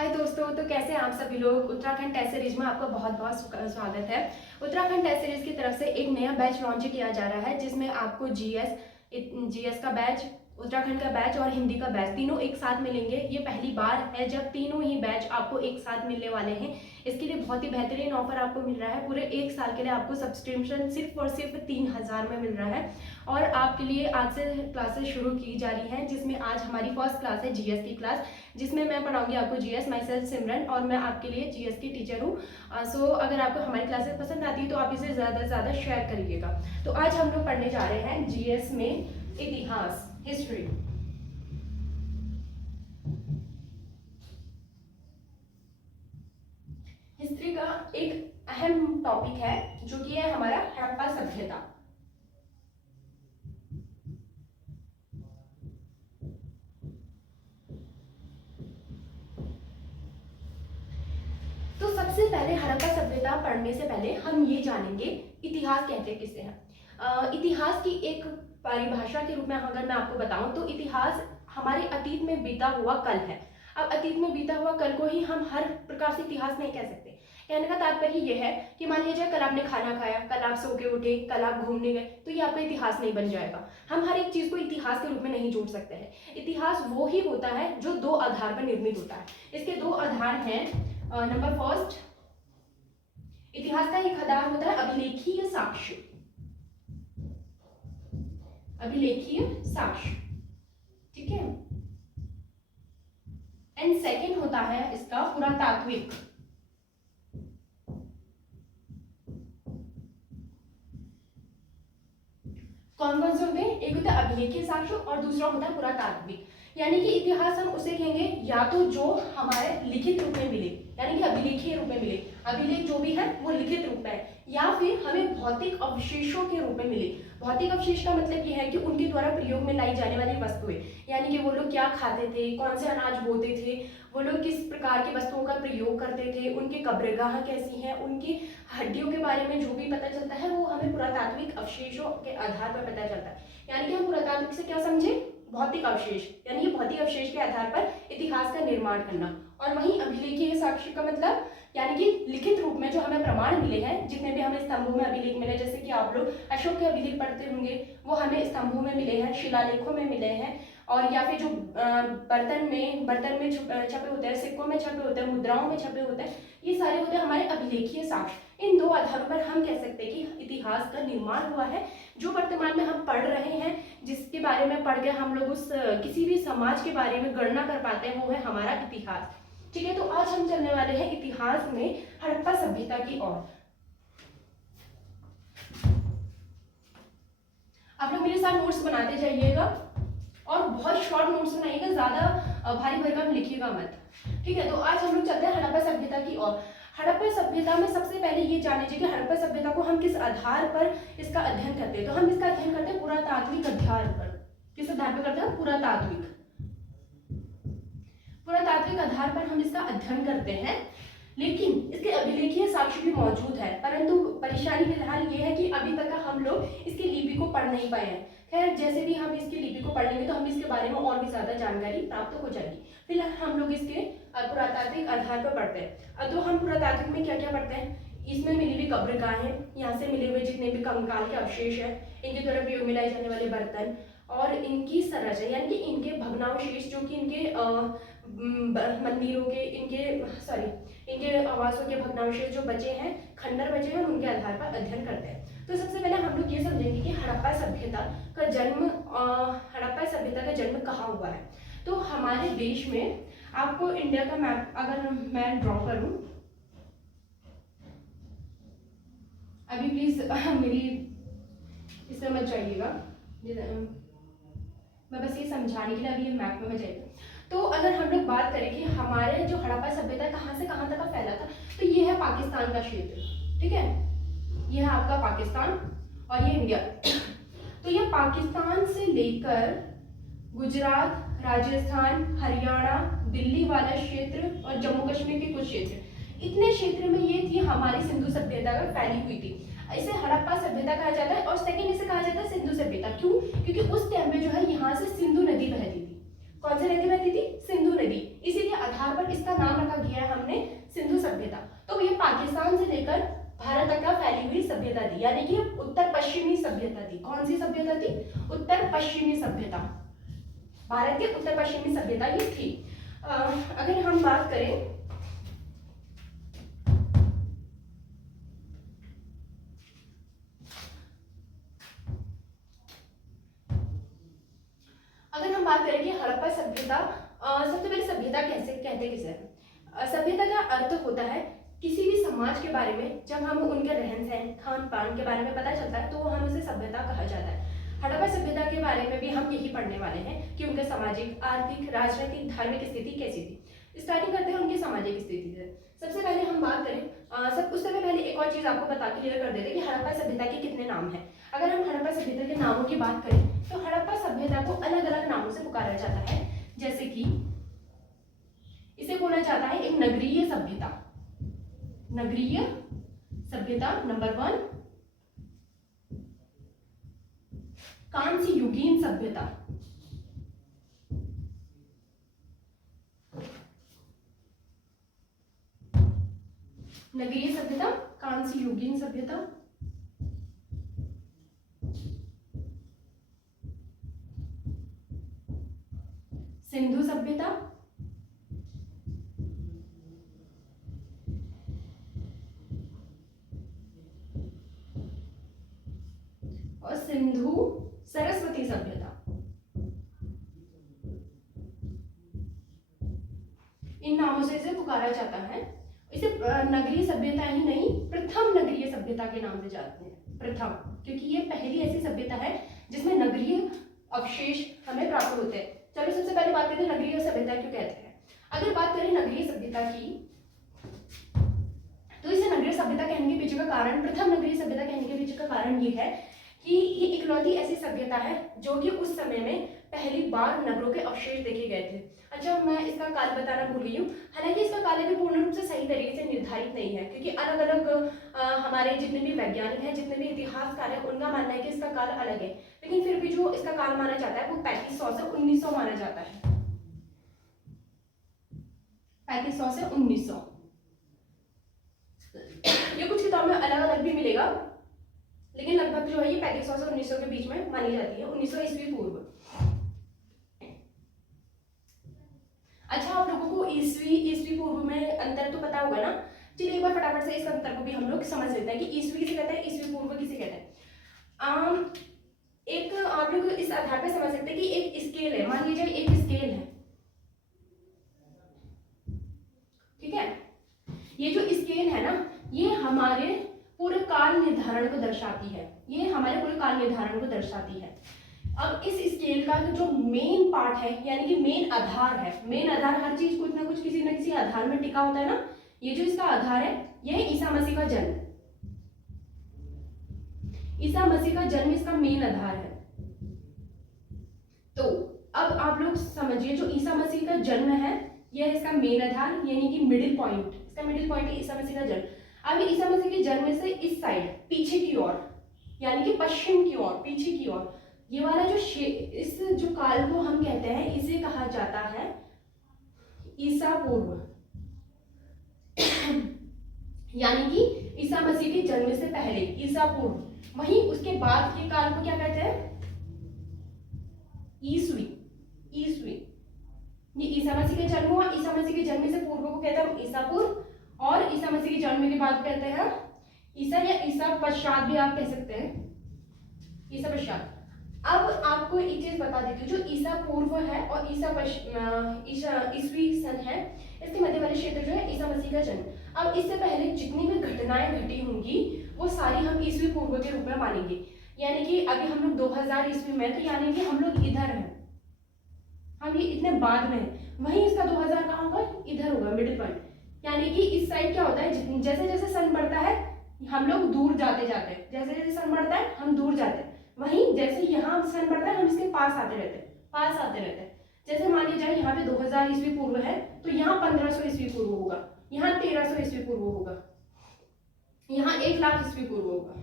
हाय दोस्तों, तो कैसे हैं आप सभी लोग। उत्तराखंड टेस्ट सीरीज में आपका बहुत बहुत स्वागत है। उत्तराखंड टेस्ट सीरीज की तरफ से एक नया बैच लॉन्च किया जा रहा है जिसमें आपको जीएस का बैच, उत्तराखंड का बैच और हिंदी का बैच तीनों एक साथ मिलेंगे। ये पहली बार है जब तीनों ही बैच आपको एक साथ मिलने वाले हैं। इसके लिए बहुत ही बेहतरीन ऑफर आपको मिल रहा है। पूरे एक साल के लिए आपको सब्सक्रिप्शन सिर्फ और सिर्फ 3000 में मिल रहा है। और आपके लिए आज से क्लासेस शुरू की जा रही हैं, जिसमें आज हमारी फर्स्ट क्लास है जीएस की क्लास, जिसमें मैं पढ़ाऊंगी आपको जीएस। माई सेल्फ सिमरन और मैं आपके लिए जीएस की टीचर हूँ। सो अगर आपको हमारी क्लासेस पसंद आती है तो आप इसे ज़्यादा से ज़्यादा शेयर करिएगा। तो आज हम लोग पढ़ने जा रहे हैं जीएस में इतिहास, हिस्ट्री। हिस्ट्री का एक अहम टॉपिक है जो कि है हमारा हड़प्पा सभ्यता। तो सबसे पहले हड़प्पा सभ्यता पढ़ने से पहले हम ये जानेंगे इतिहास कहते किसे हैं। इतिहास की एक परिभाषा के रूप में अगर मैं आपको बताऊं तो इतिहास हमारे अतीत में बीता हुआ कल है। अब अतीत में बीता हुआ कल को ही हम हर प्रकार से इतिहास नहीं कह सकते। कहने का तात्पर्य यह है कि मान लीजिए कल आपने खाना खाया, कल आप सो के उठे, कल आप घूमने गए, तो ये आपका इतिहास नहीं बन जाएगा। हम हर एक चीज को इतिहास के रूप में नहीं जोड़ सकते हैं। इतिहास वो ही होता है जो दो आधार पर निर्मित होता है। इसके दो आधार हैं। नंबर फर्स्ट, इतिहास का एक आधार होता है अभिलेखीय साक्ष्य। अभिलेखीय साक्ष्य, ठीक है। एंड सेकंड होता है इसका पुरातात्विक। कौन कौन से होते हैं? एक होता है अभिलेखीय साक्ष्य और दूसरा होता है पुरातात्विक। यानी कि इतिहास हम उसे कहेंगे या तो जो हमारे लिखित रूप में मिले, यानी कि अभिलेखीय रूप में मिले, अभिलेख जो भी है वो लिखित रूप में है, या फिर हमें भौतिक अवशेषों के रूप में मिले। भौतिक अवशेष का मतलब ये है कि उनके द्वारा प्रयोग में लाई जाने वाली वस्तुएं, यानी कि वो लोग क्या खाते थे, कौन से अनाज बोते थे, वो लोग किस प्रकार की वस्तुओं का प्रयोग करते थे, उनकी कब्रगाह कैसी है, उनकी हड्डियों के बारे में जो भी पता चलता है वो हमें पुरातात्विक अवशेषों के आधार पर पता चलता है। यानी कि हम पुरातात्विक से क्या समझे? भौतिक अवशेष, यानी कि भौतिक अवशेष के आधार पर इतिहास का निर्माण करना। और वहीं अभिलेखीय साक्ष्य का मतलब यानी कि लिखित रूप में जो हमें प्रमाण मिले हैं, जितने भी हमें स्तंभों में अभिलेख मिले, जैसे कि आप लोग अशोक के अभिलेख पढ़ते होंगे, वो हमें स्तंभों में मिले हैं, शिलालेखों में मिले हैं, और या फिर जो बर्तन में छपे होते हैं, सिक्कों में छपे होते हैं, मुद्राओं में छपे होते हैं, ये सारे होते हैं हमारे अभिलेखीय साक्ष्य। इन दो आधारों पर हम कह सकते हैं कि इतिहास का निर्माण हुआ है। जो वर्तमान में हम पढ़ रहे हैं, जिसके बारे में पढ़ के हम लोग उस किसी भी समाज के बारे में गणना कर पाते हैं, वो है हमारा इतिहास, ठीक है। तो आज हम चलने वाले हैं इतिहास में हड़प्पा सभ्यता की ओर। आप लोग मेरे साथ नोट्स बनाते जाइएगा और बहुत शॉर्ट नोट्स बनाइएगा, ज्यादा भारी भरकम लिखिएगा मत, ठीक है। तो आज हम लोग चलते हैं हड़प्पा सभ्यता की ओर। हड़प्पा सभ्यता में सबसे पहले ये जान लीजिए कि हड़प्पा सभ्यता को हम किस आधार पर इसका अध्ययन करते हैं। तो हम इसका अध्ययन करते हैं पुरातात्विक आधार पर। किस आधार पर करते हैं? पुरातात्विक आधार पर हम इसका अध्ययन करते हैं। लेकिन इसके अभिलेखीय साक्ष्य भी मौजूद है, परंतु परेशानी फिलहाल ये है कि अभी तक हम लोग इसकी लिपि को पढ़ नहीं पाए हैं। खैर, जैसे भी हम इसकी लिपि को पढ़ लेंगे तो हम इसके बारे में और भी ज्यादा जानकारी प्राप्त हो जाएगी। फिलहाल हम लोग इसके पुरातात्विक आधार पर पढ़ते हैं। तो हम पुरातात्विक में क्या क्या पढ़ते हैं? इसमें मिली हुई कब्रगाहें, यहाँ से मिले हुए जितने भी कंकाल के अवशेष है, इनके द्वारा प्रयोग में लाए जाने वाले बर्तन और इनकी संरचना, यानी कि इनके भग्नावशेष जो कि इनके मंदिरों के, इनके आवासों के भग्नावशेष जो बचे हैं, खंडर बचे हैं, उनके आधार पर अध्ययन करते हैं। तो सबसे पहले हम लोग ये समझेंगे कि हड़प्पा सभ्यता का जन्म कहाँ हुआ है। तो हमारे देश में, आपको इंडिया का मैप अगर मैं ड्रॉ करूं, अभी प्लीज मेरी इसमें मत जाइएगा, मैं बस ये समझाने के लिए अभी ये मैप में जाएगा। तो अगर हम लोग बात करें कि हमारे जो हड़प्पा सभ्यता कहाँ से कहाँ तक फैला था, तो ये है पाकिस्तान का क्षेत्र, ठीक है। ये है आपका पाकिस्तान और ये इंडिया। तो ये पाकिस्तान से लेकर गुजरात, राजस्थान, हरियाणा, दिल्ली वाला क्षेत्र और जम्मू कश्मीर के कुछ क्षेत्र, इतने क्षेत्र में ये थी हमारी सिंधु सभ्यता फैली हुई थी। इसे हड़प्पा सभ्यता कहा जाता है। और सेकंड इसे कहा जाता है सिंधु सभ्यता। क्यों? क्योंकि उस टाइम में जो है यहाँ से सिंधु नदी बहती थी। कौन सी नदी बहती थी? सिंधु नदी। इसीलिए आधार पर इसका नाम रखा गया है हमने सिंधु सभ्यता। तो ये पाकिस्तान से लेकर भारत तक का फैली हुई सभ्यता थी, यानी कि उत्तर पश्चिमी सभ्यता थी। कौन सी सभ्यता थी? उत्तर पश्चिमी सभ्यता, भारत की उत्तर पश्चिमी सभ्यता ये थी। अगर हम बात करें कि हड़प्पा सभ्यता, सबसे पहले सभ्यता कैसे कहते किसे? सभ्यता का अर्थ होता है किसी भी समाज के बारे में जब हम उनके रहन सहन खान पान के बारे में पता चलता है तो हम उसे सभ्यता कहा जाता है। हड़प्पा सभ्यता के बारे में भी हम यही पढ़ने वाले हैं कि उनके सामाजिक, आर्थिक, राजनीतिक, धार्मिक स्थिति कैसी थी। स्टार्टिंग करते हैं उनकी सामाजिक स्थिति से। सबसे पहले हम बात करें, उससे पहले एक और चीज आपको बता क्लियर कर देते कि हड़प्पा सभ्यता के कितने नाम हैं। अगर हम हड़प्पा सभ्यता के नामों की बात करें तो हड़प्पा सभ्यता को अलग अलग नामों से पुकारा जाता है, जैसे कि इसे बोला जाता है एक नगरीय सभ्यता। नगरीय सभ्यता नंबर 1, कांस्य युगीन सभ्यता, नगरीय सभ्यता, कांस्य युगीन सभ्यता, सिंधु सभ्यता, और सिंधु सरस्वती सभ्यता। इन नामों से इसे पुकारा जाता है। इसे नगरीय सभ्यता ही नहीं, प्रथम नगरीय सभ्यता के नाम से जानते हैं। प्रथम, क्योंकि ये पहली ऐसी सभ्यता है जिसमें नगरीय अवशेष हमें प्राप्त होते हैं। चलो सबसे पहले बात करते हैं नगरीय सभ्यता क्यों कहते हैं। अगर बात करें नगरीय सभ्यता की तो इसे नगरीय सभ्यता कहने के पीछे का कारण, प्रथम नगरीय सभ्यता कहने के पीछे का कारण ये है कि ये इकलौती ऐसी सभ्यता है जो कि उस समय में पहली बार नगरों के अवशेष देखे गए थे। अच्छा, मैं इसका काल बताना भूल गई हूँ। हालांकि इसका काल भी पूर्ण रूप से सही तरीके से निर्धारित नहीं है, क्योंकि अलग अलग हमारे जितने भी वैज्ञानिक हैं, जितने भी इतिहासकार हैं, उनका मानना है कि इसका काल अलग है। लेकिन फिर भी जो इसका काल माना जाता है वो 3500 से 1900 माना जाता है। 3500 से 1900 ये कुछ किताबों में अलग अलग भी मिलेगा, लेकिन लगभग जो है ये 3500 से 1900 के बीच में मानी जाती है। 1900 ईस्वी पूर्व। अच्छा, आप लोगों को ईस्वी पूर्व में अंतर तो पता होगा ना। चलिए एक बार फटाफट से इस अंतर को भी हम लोग समझ लेते हैं कि ईस्वी किसे कहते हैं, ईस्वी पूर्व किसे कहते हैं। एक आप लोग इस आधार पर समझ सकते हैं कि एक स्केल है, मान लीजिए एक स्केल है, ठीक है। ये जो स्केल है ना, ये हमारे पूरे काल निर्धारण को दर्शाती है। ये हमारे पूरे काल निर्धारण को दर्शाती है। अब इस स्केल का जो मेन पार्ट है, यानी कि मेन आधार है, मेन आधार, हर चीज कुछ ना कुछ किसी न किसी आधार में टिका होता है ना। ये जो इसका आधार है, यह ईसा मसीह का जन्म। ईसा मसीह का जन्म इसका मेन आधार है। तो अब आप लोग समझिए, जो ईसा मसीह का जन्म है यह इसका मेन आधार, यानी कि मिडिल पॉइंट। इसका मिडिल पॉइंट है ईसा मसीह का जन्म। अब ईसा मसीह के जन्म से इस साइड पीछे की ओर, यानी कि पश्चिम की ओर, पीछे की ओर, ये वाला जो इस जो काल को हम कहते हैं, इसे कहा जाता है ईसा पूर्व। यानी कि ईसा मसीह के जन्म से पहले ईसा पूर्व। वहीं उसके बाद के काल को क्या कहते हैं? ईस्वी। ईस्वी, ये ईसा मसीह के जन्म हुआ, ईसा मसीह के जन्म से पूर्व को कहते हैं ईसा पूर्व, और ईसा मसीह के जन्म के बाद कहते हैं ईसा, या ईसा पश्चात भी आप कह सकते हैं, ईसा पश्चात। अब आपको एक चीज बता देती हूँ, जो ईसा पूर्व है और ईस्वी सन है, इसके मध्य वाले क्षेत्र जो है ईसा मसीह का जन्म। अब इससे पहले जितनी भी घटनाएं घटी होंगी वो सारी हम ईस्वी पूर्व के रूप में मानेंगे। यानी कि अभी हम लोग 2000 ईस्वी में, तो यानी कि हम लोग इधर हैं, हम ये इतने बाद में हैं। वहीं इसका 2000 कहाँ होगा? इधर होगा, मिडिल पॉइंट। यानी कि इस साइड क्या होता है, जैसे जैसे सन बढ़ता है हम लोग दूर जाते जाते हैं, जैसे जैसे सन बढ़ता है हम दूर जाते हैं। वहीं जैसे यहाँ सन बढ़ता है हम इसके पास आते रहते हैं, पास आते रहते हैं। जैसे मान लिया जाए यहाँ पे 2000 ईस्वी पूर्व है, तो यहाँ 1500 ईस्वी पूर्व होगा, यहाँ 1300 ईस्वी पूर्व होगा, यहाँ 1,00,000 ईस्वी पूर्व होगा।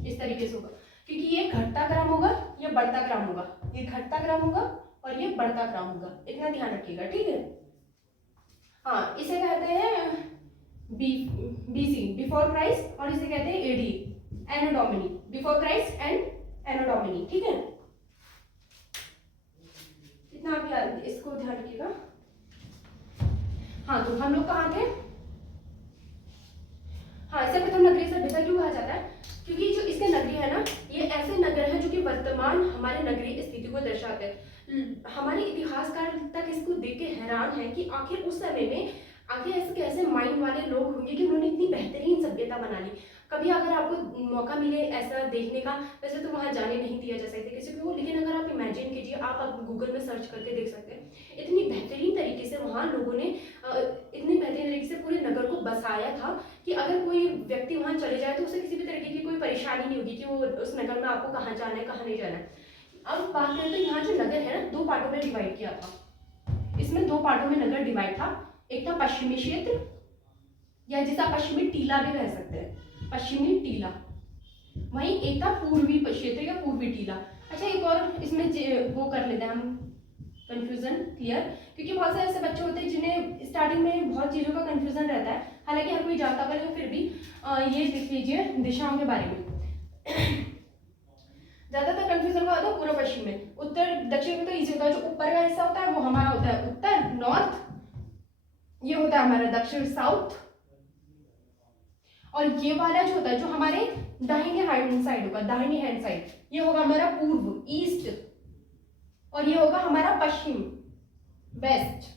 इस तरीके से होगा, क्योंकि ये घटता क्रम होगा, ये बढ़ता क्रम होगा, ये घटता क्रम होगा और ये बढ़ता क्रम होगा, इतना ध्यान रखिएगा, ठीक है। हाँ, इसे कहते हैं बीसी, बिफोर क्राइस्ट, और इसे कहते हैं AD, anno domini, before Christ and anno domini, ठीक है। इतना आप इसको ध्यान रखिएगा। हाँ, तो हम लोग कहाँ थे? हाँ, इसे प्रथम नगरीय सभ्यता क्यों कहा जाता है? क्योंकि जो इसके नगरी है ना, ये ऐसे नगर हैं जो कि वर्तमान हमारे नगरीय स्थिति को दर्शाते हैं। हमारे इतिहासकार तक इसको देख के हैरान है कि आखिर उस समय में आखिर ऐसे कैसे माइंड वाले लोग होंगे कि उन्होंने इतनी बेहतरीन सभ्यता बना ली। कभी अगर आपको मौका मिले ऐसा देखने का, वैसे तो वहाँ जाने नहीं दिया जा सकता किसी को, लेकिन अगर आप इमेजिन कीजिए, आप गूगल में सर्च करके देख सकते हैं, इतनी बेहतरीन तरीके से वहाँ लोगों ने इतनी बेहतरीन तरीके से पूरे नगर को बसाया था कि अगर कोई व्यक्ति वहाँ चले जाए तो उसे किसी भी तरीके की कोई परेशानी नहीं होगी कि वो उस नगर में आपको कहाँ जाना है कहाँ नहीं जाना है। अब बात करें तो यहाँ जो नगर है ना, दो पार्टों में डिवाइड किया था। इसमें दो पार्टों में नगर डिवाइड था। एक था पश्चिमी क्षेत्र, या जिसे आप पश्चिमी टीला भी कह सकते हैं, पश्चिमी टीला। वहीं एक था पूर्वी क्षेत्र या पूर्वी टीला। अच्छा, एक और इसमें वो कर लेते हैं हम कंफ्यूजन क्लियर, क्योंकि बहुत से ऐसे बच्चे होते हैं जिन्हें स्टार्टिंग में बहुत चीज़ों का कंफ्यूजन रहता है, हालांकि हर कोई जानता है, फिर भी ये देख लीजिए दिशाओं के बारे में। ज्यादातर कंफ्यूजन का होता है पूर्व पश्चिम में, उत्तर दक्षिण में तो इजी होता है। जो ऊपर का हिस्सा होता है वो हमारा होता है उत्तर, नॉर्थ, ये होता है हमारा दक्षिण, साउथ, और ये वाला जो होता है जो हमारे दाहिने हैंड साइड होगा, दाहिने हैंड साइड, ये होगा हमारा पूर्व, ईस्ट, और ये होगा हमारा पश्चिम, वेस्ट।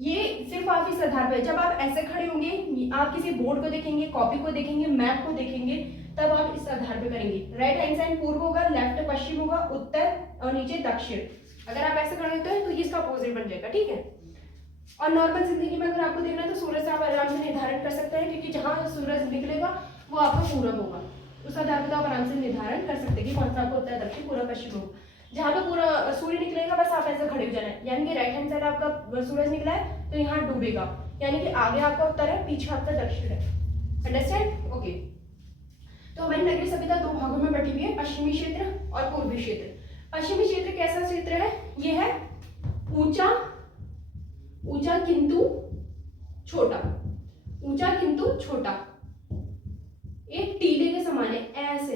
ये सिर्फ आप इस आधार पर, जब आप ऐसे खड़े होंगे, आप किसी बोर्ड को देखेंगे, कॉपी को देखेंगे, मैप को देखेंगे, तब आप इस आधार पे करेंगे। राइट हैंड साइड पूर्व होगा, लेफ्ट पश्चिम होगा, उत्तर और नीचे दक्षिण। अगर आप ऐसे खड़े होते हैं तो ये इसका अपोजिट बन जाएगा, ठीक है। और नॉर्मल जिंदगी में अगर आपको देखना है तो सूरज से आप आराम से निर्धारण कर सकते हैं, क्योंकि जहां सूरज निकलेगा वो आपका पूरब होगा, उस आधार पर आप आराम से निर्धारण कर सकते हैं कि कौन सा आपको उत्तर, दक्षिण, पूर्व, पश्चिम होगा। जहाँ पे पूरा सूर्य निकलेगा बस आप ऐसे खड़े हो जाना है, यानी कि राइट हैंड साइड आपका सूरज निकला है तो यहाँ डूबेगा, यानी कि आगे आपका उत्तर है, पीछे आपका दक्षिण है। अंडरस्टैंड? ओके। तो हमारी नगरीय सभ्यता दो भागों में बटी हुई है, पश्चिमी क्षेत्र और पूर्वी क्षेत्र। पश्चिमी क्षेत्र कैसा क्षेत्र है? ये है ऊंचा, ऊंचा किंतु छोटा, ऊंचा किंतु छोटा, एक टीले के समान है, ऐसे।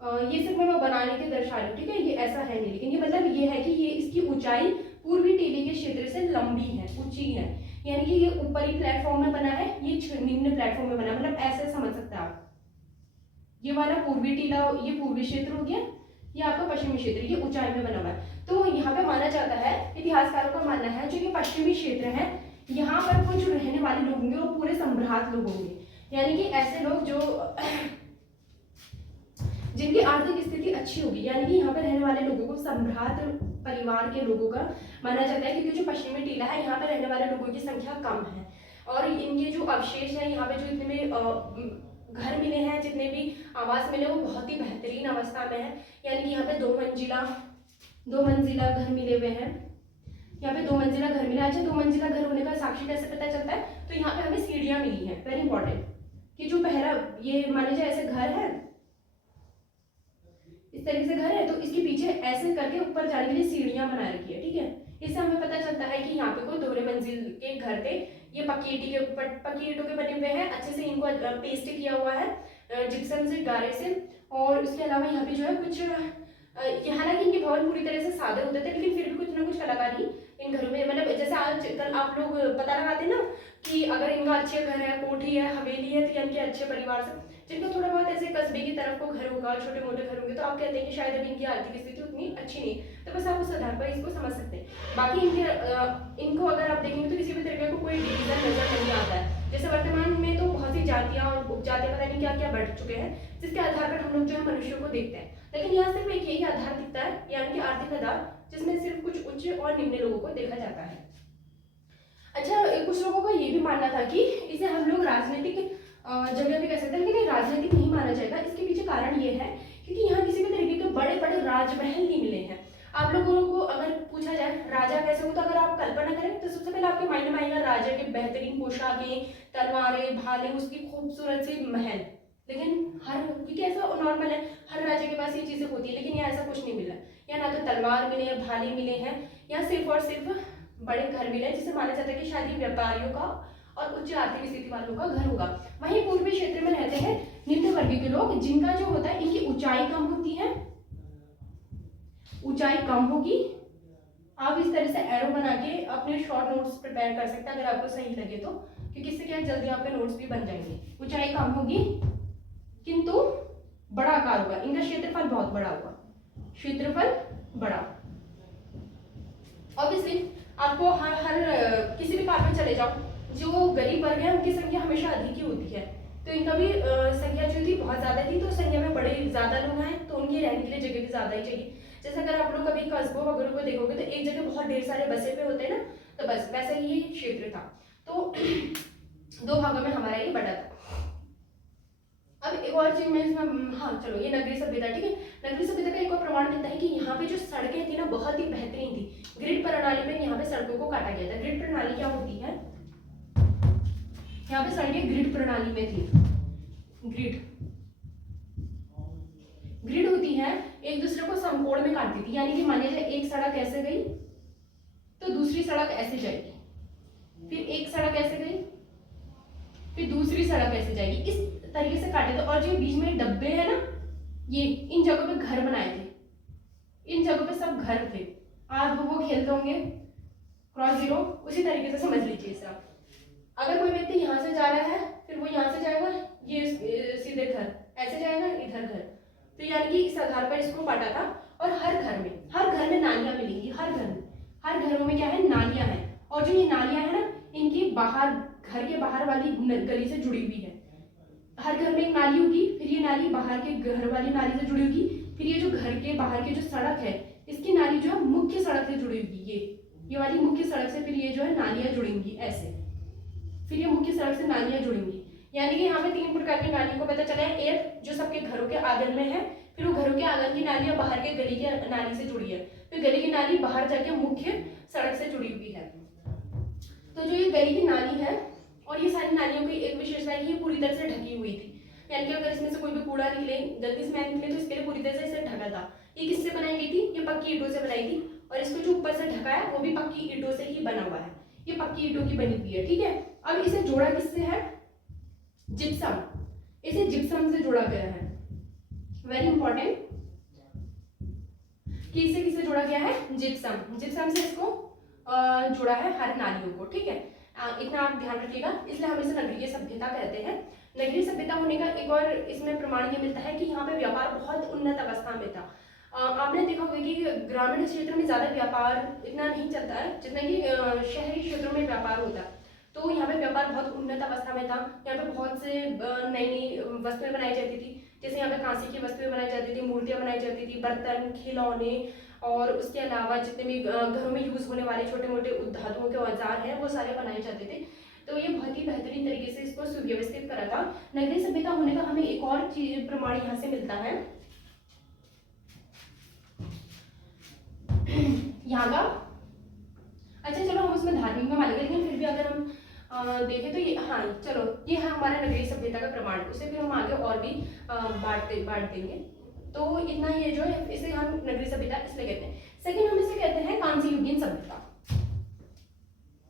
ये सिर्फ मैं बनाने के दर्शा रही हूँ, ठीक है, ये ऐसा है नहीं, लेकिन ये मतलब ये है कि ये इसकी ऊंचाई पूर्वी टीले के क्षेत्र से लंबी है, ऊंची है, यानी कि ये ऊपरी प्लेटफॉर्म में बना है, ये निम्न प्लेटफॉर्म में बना है, मतलब ऐसे समझ सकते हैं आप। ये वाला पूर्वी टीला, ये पूर्वी क्षेत्र हो गया, ये आपका पश्चिमी क्षेत्र, ये ऊंचाई में बना हुआ है। तो यहाँ पे माना जाता है, इतिहासकारों का मानना है, जो ये पश्चिमी क्षेत्र है, यहाँ पर वो जो रहने वाले लोग होंगे वो पूरे सम्राट लोग होंगे, यानी कि ऐसे लोग जो जिनकी आर्थिक स्थिति अच्छी होगी, यानी कि यहाँ पर रहने वाले लोगों को सम्राट परिवार के लोगों का माना जाता है, क्योंकि जो पश्चिमी टीला है यहाँ पर रहने वाले लोगों की संख्या कम है, और इनके जो अवशेष है यहाँ पे, जो इतने में घर मिले हैं, जितने भी आवास मिले, वो बहुत ही बेहतरीन अवस्था में है, यानी कि यहाँ पे दो मंजिला घर मिले हुए हैं, यहाँ पे 2 मंजिला घर मिला। अच्छा, 2 मंजिला घर होने का साक्षी कैसे पता चलता है? तो यहाँ पे हमें सीढ़ियाँ मिली हैं, वेरी इंपॉर्टेंट, कि जो पहला ये मान लीजिए ऐसे घर है, इस तरीके से घर है, तो इसके पीछे ऐसे करके ऊपर जाने के लिए सीढ़ियां बना रखी है, ठीक है। इससे हमें पता चलता है कि यहाँ पे कोई दोहरे मंजिल के घर थे। ये पक्की ईंट के ऊपर, पक्की ईंटों के बने हुए हैं, अच्छे से इनको पेस्ट किया हुआ है जिप्सम से, गारे से, और उसके अलावा यहाँ पे जो है कुछ, हालांकि इनके भवन पूरी तरह से सादे होते थे, लेकिन फिर भी कुछ ना कुछ कलाकारी इन घरों में, मतलब जैसे आजकल आप लोग पता लगाते हैं ना कि अगर इनका अच्छे घर है, कोठी है, हवेली है, तो यानी कि अच्छे परिवार से, जिनको थोड़ा बहुत ऐसे कस्बे की तरफ को घर होगा, छोटे मोटे घर होंगे, तो आप कहते हैं कि शायद अभी इनकी आर्थिक स्थिति उतनी अच्छी नहीं, तो बस आप उस आधार पर इसको समझ सकते हैं। बाकी इनको अगर आप देखेंगे तो किसी भी तरीके को कोई डिवीजन नजर नहीं आता है। जैसे वर्तमान में तो बहुत सी जातियाँ और उपजातियाँ पता नहीं क्या क्या बढ़ चुके हैं, जिसके आधार पर हम लोग जो है मनुष्यों को देखते हैं, लेकिन यहाँ सिर्फ एक यही आधार दिखता है, यानी कि आर्थिक आधार, जिसमें सिर्फ कुछ उच्च और निम्न लोगों को देखा जाता है। अच्छा, कुछ लोगों का ये भी मानना था कि इसे हम लोग राजनीतिक जगह भी कह सकते हैं, लेकिन राजनीतिक नहीं माना जाएगा। इसके पीछे कारण ये है क्योंकि यहाँ किसी भी तरीके के बड़े बड़े राजमहल नहीं मिले हैं। आप लोगों को अगर पूछा जाए राजा कैसे हो, तो अगर आप कल्पना करें तो सबसे पहले आपके माइंड में आएगा राजा के बेहतरीन पोशाकें, तलवारें, भाले, उसकी खूबसूरत सी महल, लेकिन हर, क्योंकि ऐसा नॉर्मल है हर राज्य के पास ये चीज़ें होती है, लेकिन यहाँ ऐसा कुछ नहीं मिला। यहाँ ना तो तलवार मिले या भाले मिले हैं, यहाँ सिर्फ और सिर्फ बड़े घर मिले, जिसे माना जाता है कि शायद ये व्यापारियों का और उच्च आर्थिक स्थिति वालों का घर होगा। वहीं पूर्वी क्षेत्र में रहते हैं निम्न वर्गीय के लोग, जिनका जो होता है इनकी ऊंचाई कम होती है, ऊंचाई कम होगी। आप इस तरह से एरो बना के अपने शॉर्ट नोट्स प्रिपेयर कर सकते हैं अगर आपको सही लगे तो, क्योंकि इससे क्या जल्दी आपके नोट्स भी बन जाएंगे। ऊंचाई कम होगी किंतु बड़ा आकार होगा, इनका क्षेत्रफल बहुत बड़ा होगा, क्षेत्रफल बड़ा। ऑब्वियसली आपको हर किसी भी पार्ट में चले जाओ, जो गरीब वर्ग है उनकी संख्या हमेशा अधिक ही होती है, तो इनका भी संख्या जो थी बहुत ज्यादा थी, तो संख्या में बड़े ज्यादा लोग हैं तो उनके रहने के लिए जगह भी ज्यादा ही चाहिए। जैसे अगर आप लोग कभी कस्बों वगैरह को देखोगे तो एक जगह बहुत ढेर सारे बसे पे होते हैं ना, तो बस वैसा ही ये क्षेत्र था। तो दो भागों में हमारा ये बटा था। अब एक और चीज मैं इसमें, हाँ चलो, ये नगरीय सभ्यता, ठीक है। नगरीय सभ्यता का एक और प्रमाण मिलता है कि यहाँ पे जो सड़कें थी ना बहुत ही बेहतरीन थी, ग्रिड प्रणाली में यहाँ पे सड़कों को काटा गया था। ग्रिड प्रणाली क्या होती है, यहाँ पे सड़कें ग्रिड प्रणाली में थी। ग्रिड होती है एक दूसरे को समकोण में काटती थी, यानी कि मान लीजिए एक सड़क ऐसे गई तो दूसरी सड़क ऐसे जाएगी, फिर एक सड़क ऐसे गई फिर दूसरी सड़क ऐसे जाएगी, इस तरीके से काटे थे। और जो बीच में डब्बे है ना, ये इन जगहों पे घर बनाए थे, इन जगहों पे सब घर थे। आज वो खेलते होंगे क्रॉस जीरो, उसी तरीके से समझ लीजिए इसे आप। अगर कोई व्यक्ति यहाँ से जा रहा है फिर वो यहाँ से जाएगा, ये सीधे घर ऐसे जाएगा, इधर घर, तो यानी कि इस आधार पर इसको काटा था। और हर घर में नालियां मिलेंगी, हर घरों में क्या है, नालियां हैं। और जो ये नालियां है ना, इनकी बाहर, घर के बाहर वाली गली से जुड़ी हुई है। हर घर में एक नाली होगी, फिर ये नाली बाहर के घर वाली नाली से जुड़ी होगी, फिर ये जो घर के बाहर की जो सड़क है इसकी नाली जो है मुख्य सड़क से जुड़ी होगी, ये वाली मुख्य सड़क से, फिर ये जो है नालियां जुड़ेंगी ऐसे, फिर ये मुख्य सड़क से नालियां जुड़ेंगी। यानी कि यहाँ पे 3 प्रकार की नालियों को पता चला है। एक जो सबके घरों के आंगन में है, फिर वो घरों के आंगन की नाली बाहर के गली की नाली से जुड़ी है, फिर गली की नाली बाहर जाके मुख्य सड़क से जुड़ी हुई है। तो जो ये गली की नाली है और ये सारी नालियों की एक विशेषता है कि ये पूरी तरह से ढकी हुई थी, यानी कि अगर इसमें से कोई भी कूड़ा निकले, गलती से मैल निकले, तो इसके लिए पूरी तरह से इसे ढका था। ये किससे बनाई गई थी, ये पक्की ईंटों से बनाई थी, और इसको जो ऊपर से ढका है वो भी पक्की ईंटों से ही बना हुआ है, ये पक्की ईंटों की बनी हुई है, ठीक है। अब इसे जोड़ा किससे है, जिप्सम, इसे जिप्सम से जोड़ा गया है। वेरी इंपॉर्टेंट कि इसे किससे जोड़ा गया है, जिप्सम से इसको जोड़ा है हर नालियों को, ठीक है। इतना आप ध्यान रखिएगा, इसलिए हम इसे नगरीय सभ्यता कहते हैं। नगरीय सभ्यता होने का एक और इसमें प्रमाण ये मिलता है कि यहाँ पे व्यापार बहुत उन्नत अवस्था में था। आपने देखा होगा कि ग्रामीण क्षेत्र में ज्यादा व्यापार इतना नहीं चलता है जितना कि शहरी क्षेत्रों में व्यापार होता है। तो यहाँ पे व्यापार बहुत उन्नत अवस्था में था। यहाँ पे बहुत से नई नई वस्तुएं बनाई जाती थी, जैसे यहाँ पे कांसे की वस्तुएं बनाई जाती थी, मूर्तियां बनाई जाती थी, बर्तन, खिलौने, और उसके अलावा जितने भी घरों में यूज होने वाले छोटे मोटे धातुओं के औजार हैं वो सारे बनाए जाते थे। तो ये बहुत ही बेहतरीन तरीके से इसको सुव्यवस्थित करा था। नगरीय सभ्यता होने का हमें एक और चीज प्रमाण यहाँ से मिलता है, यहाँ का, अच्छा चलो हम उसमें धार्मिक में मानेंगे, लेकिन फिर भी अगर हम देखें तो ये, हाँ चलो ये है हमारा नगरीय सभ्यता का प्रमाण, उसे फिर हम आगे और भी बांट देंगे। तो इतना ये जो है इसे हम नगरीय सभ्यता इसलिए कहते हैं। सेकंड हम इसे कहते हैं कांस्ययुगीन सभ्यता,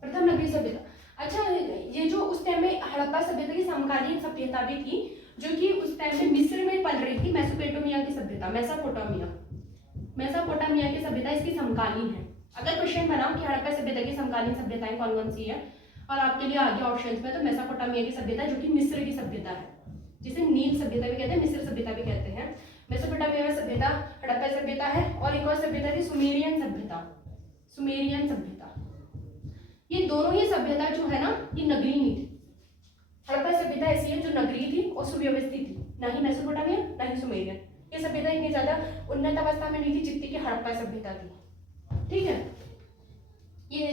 प्रथम नगरीय सभ्यता। अच्छा, ये जो उस टाइम में हड़प्पा सभ्यता की समकालीन सभ्यता भी थी, जो कि उस टाइम में मिस्र में पल रही थी, मेसोपोटामिया की सभ्यता, मेसोपोटामिया की सभ्यता इसकी समकालीन है। अगर क्वेश्चन बनाओ कि हड़प्पा सभ्यता की समकालीन सभ्यताएं कौन कौन सी है, और आपके लिए आगे ऑप्शंस में, तो मेसोपोटामिया की सभ्यता जो कि मिस्र की सभ्यता है, जिसे नील सभ्यता भी कहते हैं, मिस्र सभ्यता भी कहते हैं। मेसोपोटामिया सभ्यता, हड़प्पा सभ्यता है, और एक और सभ्यता थी सुमेरियन सभ्यता। ये दोनों ही सभ्यता जो है ना, ये नगरीय नहीं थी। हड़प्पा सभ्यता ऐसी है जो नगरीय थी और सुव्यवस्थित थी, ना ही मेसोपोटामिया ना ही सुमेरियन। ये सभ्यता इतनी ज्यादा उन्नत अवस्था में नहीं थी जितनी की हड़प्पा सभ्यता थी, ठीक है। ये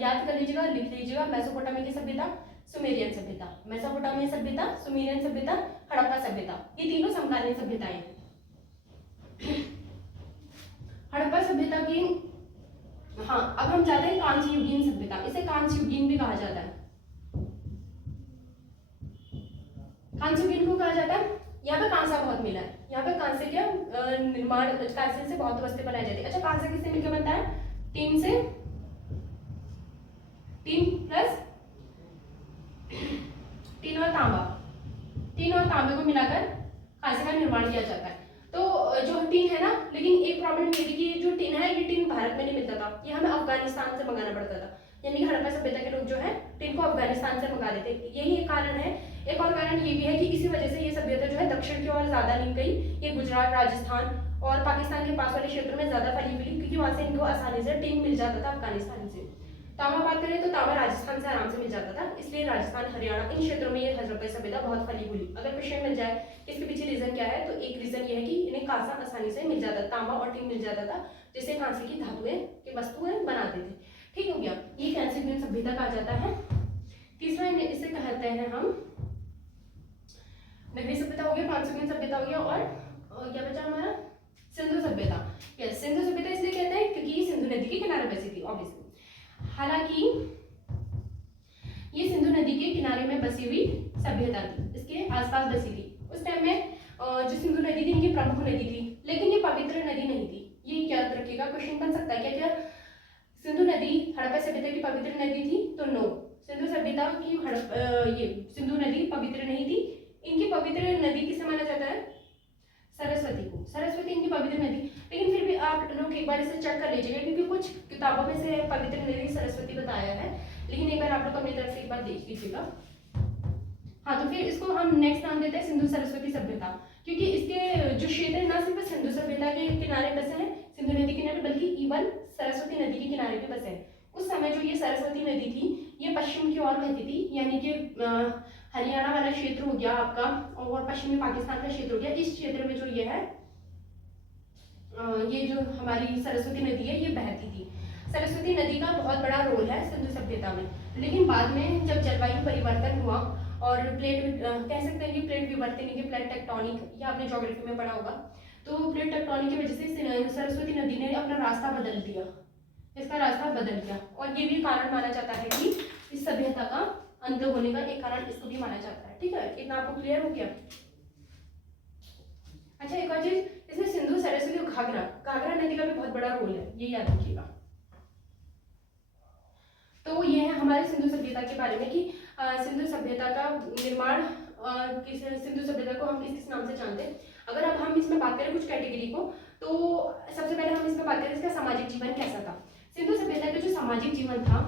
याद कर लीजिएगा, लिख लीजिएगा, मेसोपोटामिया की सभ्यता, सुमेरियन सभ्यता, मेसोपोटामिया सभ्यता, सुमेरियन सभ्यता, हड़प्पा सभ्यता, ये तीनों समकालीन सभ्यताएं हैं। हड़प्पा सभ्यता की, हाँ अब हम जाते हैं कांस्ययुगीन सभ्यता, इसे कांस्ययुगीन भी कहा जाता है। कांस्य युग इनको कहा जाता है। यहाँ पे कांसा बहुत मिला है, यहाँ पे कांसे क्या निर्माण, कांसे से बहुत वस्तु बनाई जाती है। अच्छा कांसे किससे मिलकर बनता है? टीन से, टीन प्लस टीन और तांबा, टीन और तांबे को मिलाकर कांसे का निर्माण किया जाता है। तो जो टीन है ना, लेकिन एक प्रॉब्लम ये थी कि जो टीन है ये टीन भारत में नहीं मिलता था, ये हमें अफगानिस्तान से मंगाना पड़ता था। यानी कि हड़प्पा सभ्यता के लोग जो है टीन को अफगानिस्तान से मंगा देते, यही एक कारण है। एक और कारण ये भी है कि इसी वजह से ये सभ्यता जो है दक्षिण की ओर ज्यादा नहीं गई, ये गुजरात, राजस्थान और पाकिस्तान के पास वाले क्षेत्र में ज्यादा फैली हुई, क्योंकि वहां से इनको आसानी से टीन मिल जाता था अफगानिस्तान से। तांबा बात करें तो तांबा राजस्थान से आराम से मिल जाता था, इसलिए राजस्थान, हरियाणा इन क्षेत्रों में ये हड़प्पा सभ्यता बहुत फैली हुई। अगर क्वेश्चन मिल जाए इसके पीछे रीजन क्या है, तो एक रीजन ये है कि इन्हें कांसा आसानी से मिल जाता, तांबा और टीन मिल जाता था, जिससे कांसे की धातुएं की वस्तुएं बनाते थे। ठीक हो गया, ये कांस्य युगीन सभ्यता कहा जाता है। तीसरा इसे कहते हैं हम नगरीय सभ्यता हो गया, कांस्य युगीन सभ्यता हो गया, और क्या बचा हमारा? सिंधु सभ्यता। यस, सिंधु सभ्यता इसलिए कहते हैं क्योंकि ये सिंधु नदी के किनारे बसी थी ऑब्वियसली। हालांकि ये सिंधु नदी के किनारे में बसी हुई सभ्यता थी, इसके आसपास बसी थी। उस टाइम में जो सिंधु नदी थी इनकी प्रमुख नदी थी, लेकिन ये पवित्र नदी नहीं थी। ये याद रखिएगा, क्वेश्चन बन सकता है क्या क्या सिंधु नदी हड़प्पा सभ्यता की पवित्र नदी थी? तो नो, सिंधु सभ्यता की ये सिंधु नदी पवित्र नहीं थी। इनकी पवित्र नदी किसे माना जाता है? सरस्वती को। सरस्वती इनकी पवित्र नदी, लेकिन फिर भी आप लोग एक बार इसे चेक कर लीजिएगा, क्योंकि कुछ किताबों में से पवित्र नदी सरस्वती बताया है, लेकिन एक बार आप लोग अपनी तरफ से एक बार देख लीजिएगा। हाँ, तो फिर इसको हम नेक्स्ट नाम देते हैं सिंधु सरस्वती सभ्यता, क्योंकि इसके जो क्षेत्र ना सिर्फ सिंधु सभ्यता के किनारे बसे हैं, सिंधु नदी के किनारे, बल्कि इवन सरस्वती नदी के किनारे भी बसे हैं। उस समय जो ये सरस्वती नदी थी ये पश्चिम की ओर बहती थी, यानी कि हरियाणा वाला क्षेत्र हो गया आपका, और पश्चिमी पाकिस्तान का क्षेत्र हो गया। इस क्षेत्र में जो ये है ये जो हमारी सरस्वती नदी है ये बहती थी। सरस्वती नदी का बहुत बड़ा रोल है सिंधु सभ्यता में, लेकिन बाद में जब जलवायु परिवर्तन हुआ और प्लेट कह सकते हैं कि प्लेट विवर्तन की प्लेट टेक्टोनिक, ये आपने ज्योग्राफी में पढ़ा होगा, तो प्लेट टेक्टोनिक की वजह से सरस्वती नदी ने अपना रास्ता बदल दिया, इसका रास्ता बदल गया, और ये भी कारण माना जाता है कि इस सभ्यता का अंत होने का एक कारण इसको भी माना जाता है। ठीक है, इतना आपको क्लियर हो गया? अच्छा, एक और चीज, इसमें सिंधु, सरस्वती और घाघरा, घाघरा नदी का भी बहुत बड़ा रोल है, ये याद रखिएगा। तो ये है हमारे सिंधु सभ्यता के बारे में कि सिंधु सभ्यता का निर्माण, सिंधु सभ्यता को हम किस नाम से जानते हैं। अगर अब हम इसमें बात करें कुछ कैटेगरी को, तो सबसे पहले हम इसमें बात करें इसका सामाजिक जीवन कैसा था। सिंधु सभ्यता का जो सामाजिक जीवन था,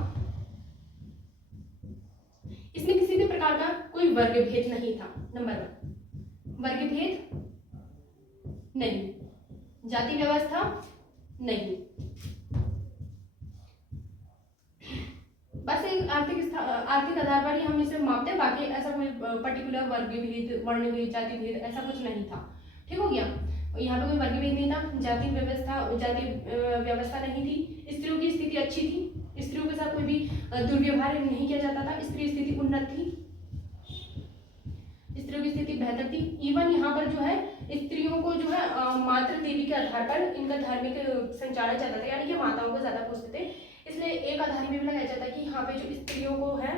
इसमें किसी भी प्रकार का कोई वर्ग भेद नहीं था। नंबर 1, वर्ग भेद नहीं, जाति व्यवस्था नहीं, बस एक आर्थिक आधार पर ही हम इसे मापते हैं, बाकी ऐसा कोई पर्टिकुलर वर्ग भेद, वर्ण भेद, जाति भेद ऐसा कुछ नहीं था। ठीक हो गया, यहाँ पे कोई वर्ग भेद नहीं था, जाति व्यवस्था नहीं थी, स्त्रियों की स्थिति अच्छी थी, स्त्रियों के साथ कोई भी दुर्व्यवहार नहीं किया जाता था, स्त्री स्थिति उन्नत थी, स्त्रियों की स्थिति बेहतर थी। इवन यहाँ पर जो है स्त्रियों को जो है मातृ देवी के आधार पर इनका धार्मिक संचालन चलता था, यानी कि माताओं को ज्यादा पूजते थे, इसलिए एक आधार में भी लगाया जाता है कि यहाँ पे जो स्त्रियों को है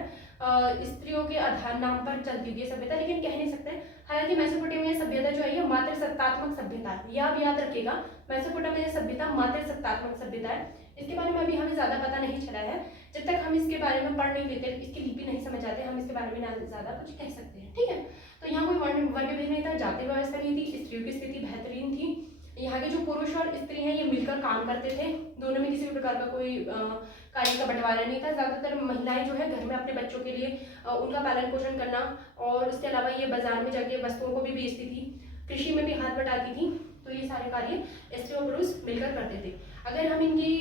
स्त्रियों के आधार नाम पर चलती थी सभ्यता, लेकिन कह नहीं सकते। हालांकि मेसोपोटामिया सभ्यता जो है ये मातृ सत्तात्मक सभ्यता है, यह आप याद रखिएगा, मेसोपोटामिया सभ्यता मातृ सत्तात्मक सभ्यता है। इसके बारे में अभी हमें ज्यादा पता नहीं चला है, जब तक हम इसके बारे में पढ़ नहीं लेते, इसकी लिपि नहीं समझ आते, हम इसके बारे में ना ज्यादा कुछ कह सकते हैं। ठीक है, तो यहाँ कोई वर्ग भेद नहीं था, जाति व्यवस्था नहीं थी, स्त्रियों की स्थिति बेहतरीन थी, यहाँ के जो पुरुष और स्त्री हैं ये मिलकर काम करते थे, दोनों में किसी भी प्रकार का कोई कार्य का बंटवारा नहीं था। ज्यादातर महिलाएं जो है घर में अपने बच्चों के लिए उनका पालन पोषण करना, और उसके अलावा ये बाजार में जाके वस्तुओं को भी बेचती थी, कृषि में भी हाथ बटाती थी, तो ये सारे कार्य स्त्री और पुरुष मिलकर करते थे। अगर हम इनकी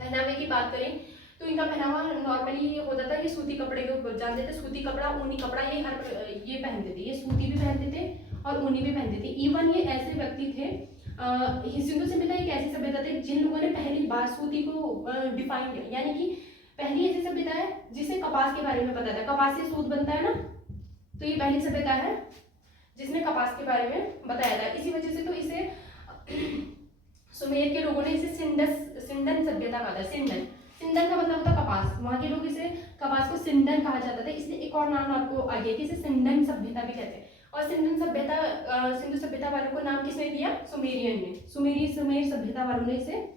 पहनावे की बात करें तो इनका पहनावा नॉर्मली ये होता था कि सूती कपड़े को जानते थे, सूती कपड़ा, ऊनी कपड़ा, ये पहनते थे, ये सूती भी पहनते थे और ऊनी भी पहनते थे। इवन ये ऐसे व्यक्ति थे, सिंधु सभ्यता एक ऐसी सभ्यता थी जिन लोगों ने पहली बार सूती को डिफाइन किया, यानी कि पहली ऐसी सभ्यता है जिसे कपास के बारे में पता था, कपास से सूत बनता है ना, तो ये पहली सभ्यता है जिसने कपास के बारे में बताया था। इसी वजह से तो इसे सुमेर के लोगों ने इसे सिंडन सभ्यता कहा था, सिंदन का मतलब होता है कपास, वहाँ के लोग इसे कपास को सिंदन कहा जाता था, इसलिए एक और नाम आपको आ गया कि इसे सिंदन सभ्यता भी कहते हैं। और सिंधन सभ्यता, सिंधु सभ्यता वालों को नाम किसने दिया? सुमेरियन ने। सुमेर सभ्यता वालों ने इसे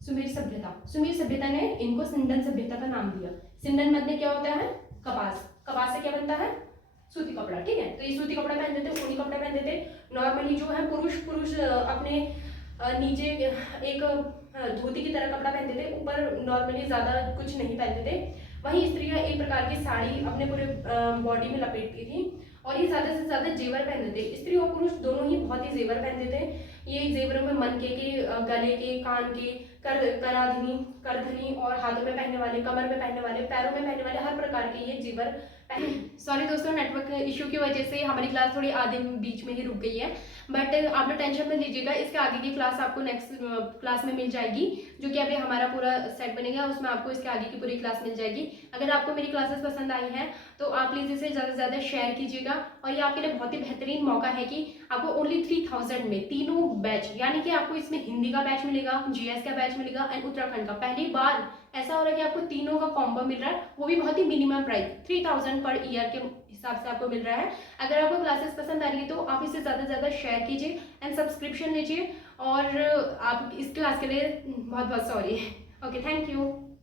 सुमेर सभ्यता ने इनको सिंधन सभ्यता का नाम दिया। सिंधन मतलब क्या होता है? कपास। कपास से क्या बनता है? सूती कपड़ा, ठीक है। तो ये सूती कपड़ा पहनते थे, ऊनी कपड़ा पहनते थे। नॉर्मली जो है पुरुष अपने नीचे एक धोती की तरह कपड़ा पहनते थे, ऊपर नॉर्मली ज्यादा कुछ नहीं पहनते थे। वहीं स्त्रियां एक प्रकार की साड़ी अपने पूरे बॉडी में लपेटती थी, और ये ज्यादा से ज्यादा जेवर पहनते थे। स्त्री और पुरुष दोनों ही बहुत ही जेवर पहनते थे। ये जेवरों में मनके के, गले के, कान के, करधनी और हाथों में पहनने वाले, कमर में पहनने वाले, पैरों में पहनने वाले हर प्रकार के ये जेवर। सॉरी दोस्तों, नेटवर्क इशू की वजह से हमारी क्लास थोड़ी आधे बीच में ही रुक गई है, बट आप लोग टेंशन मत लीजिएगा, इसके आगे की क्लास आपको नेक्स्ट क्लास में मिल जाएगी, जो कि अभी हमारा पूरा सेट बनेगा, उसमें आपको इसके आगे की पूरी क्लास मिल जाएगी। अगर आपको मेरी क्लासेस पसंद आई हैं तो आप प्लीज़ इसे ज़्यादा से ज़्यादा शेयर कीजिएगा। और ये आपके लिए बहुत ही बेहतरीन मौका है कि आपको ओनली 3000 में तीनों बैच, यानी कि आपको इसमें हिंदी का बैच मिलेगा, जीएस का बैच मिलेगा एंड उत्तराखंड का। पहली बार ऐसा हो रहा है कि आपको तीनों का कॉम्बो मिल रहा है, वो भी बहुत ही मिनिमम प्राइस 3000 पर ईयर के हिसाब से आपको मिल रहा है। अगर आपको क्लासेस पसंद आ रही है तो आप इसे ज़्यादा से ज़्यादा शेयर कीजिए एंड सब्सक्रिप्शन लीजिए। और आप इस क्लास के लिए बहुत बहुत सॉरी। Okay, thank you.